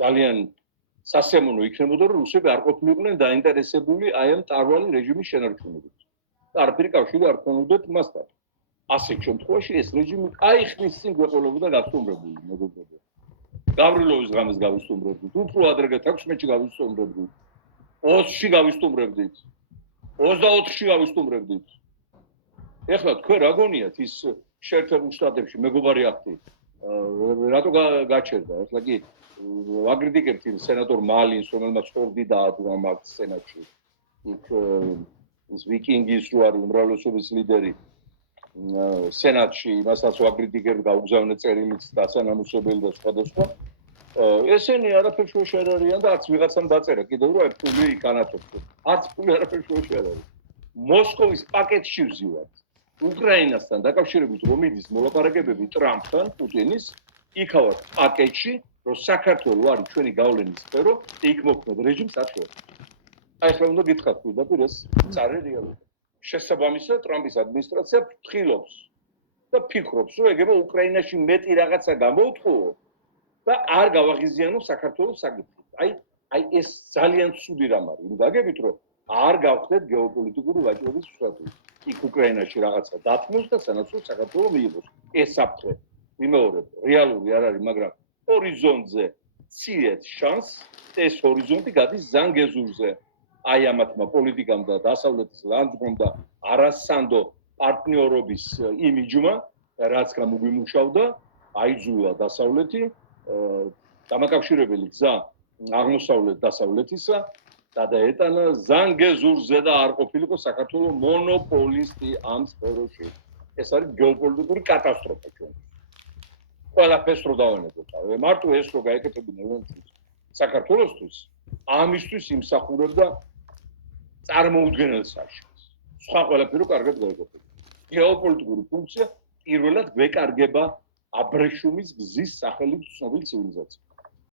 ძალიან სასიამოვნო იქნებოდა, რომ რუსები არ ყოფილიყვნენ დაინტერესებული აი ამ მტარვალი რეჟიმის შენარჩუნებით. და არაფერი კავშირი არ ქონოდათ მასთან. ასეთ შემთხვევაში ეს რეჟიმი აი ხნის წინ გვეყოლებოდა გასტუმრებული, მეგობრებო. გავრილოვის ღამეს გავისტუმრებდით, უფრო ადრე 16-ში გავისტუმრებდით, 20-ში გავისტუმრებდით, 24-ში გავისტუმრებდით. ეხლა თქვენ რა გონიათ ის შეერთებულ შტატებში მეგობარი აქტი რატო გაჩერდა? ეხლა კი ვაგრიდიკებთ სენატორ მალინს, რომელმაც ხორდი დაადო ამ აქტს სენატში. იქ ის ვიკინგის რო არის უმრავლესობის ლიდერი სენატში, მასაც ვაგრიდიკებთ გაუგზავნეთ წერილიც დასანამუსებელი და სხვადასხვა. ესენი არაფერს შუაში არ არიან და არც ვიღაცამ დაწერა კიდევ რომ ფული განათებდეს. არც ფული არაფერს შუაში არ არის. მოსკოვის პაკეტში ვზივართ. უკრაინასთან დაკავშირებით რომ მიდის მოლაპარაკებები ტრამპთან, პუტინის, იქავართ პაკეტში, რომ საქართველო არის ჩვენი გავლენის სფერო და იქ მოქმედ რეჟიმს აჩვენებს. აი ახლა უნდა გითხრათ პირდაპირ ეს წარე რეალობა. შესაბამისად ტრამპის ადმინისტრაცია ფრთხილობს და ფიქრობს, რომ ეგება უკრაინაში მეტი რაღაცა გამოუთხოვო და არ გავაღიზიანო საქართველოს საკითხი. აი ეს ძალიან ცუდი რამ არის. იმ გაგებით რომ არ გავხდეთ გეოპოლიტიკური ვაჭრობის სტრატეგია. იქ უკრაინაში რაღაცა დათმოს და სანაცვლოდ საქართველოს მიიღოს. ეს საფრთხე მიმეორებ რეალური არ არის, მაგრამ ჰორიზონტზე ციეთ შანსს ეს ჰორიზონტი გადის ზანგეზურზე. აი ამათმა პოლიტიკამ და დასავლეთის ლანძღომ და არასანდო პარტნიორობის იმიჯმა, რაც გამოგვიმუშავდა, აიძულა დასავლეთი დამაკავშირებელი გზა აღმოსავლეთ დასავლეთისა და დაეტანა ზანგეზურზე და არ ყოფილიყო საქართველოს მონოპოლისტი ამ სფეროში. ეს არის გეოპოლიტიკური კატასტროფა ჩვენთვის. ყველაფერს რო დავანებოთ. მარტო ეს რო გაეკეთებინა საქართველოსთვის, ამისთვის იმსახურებდა წარმოუდგენელ საშიშს. სხვა ყველაფერი რო კარგად გაეკეთებინა. გეოპოლიტიკური ფუნქცია პირველად გვეკარგება აბრეშუმის გზის სახელით ცნობილ ცივილიზაციას.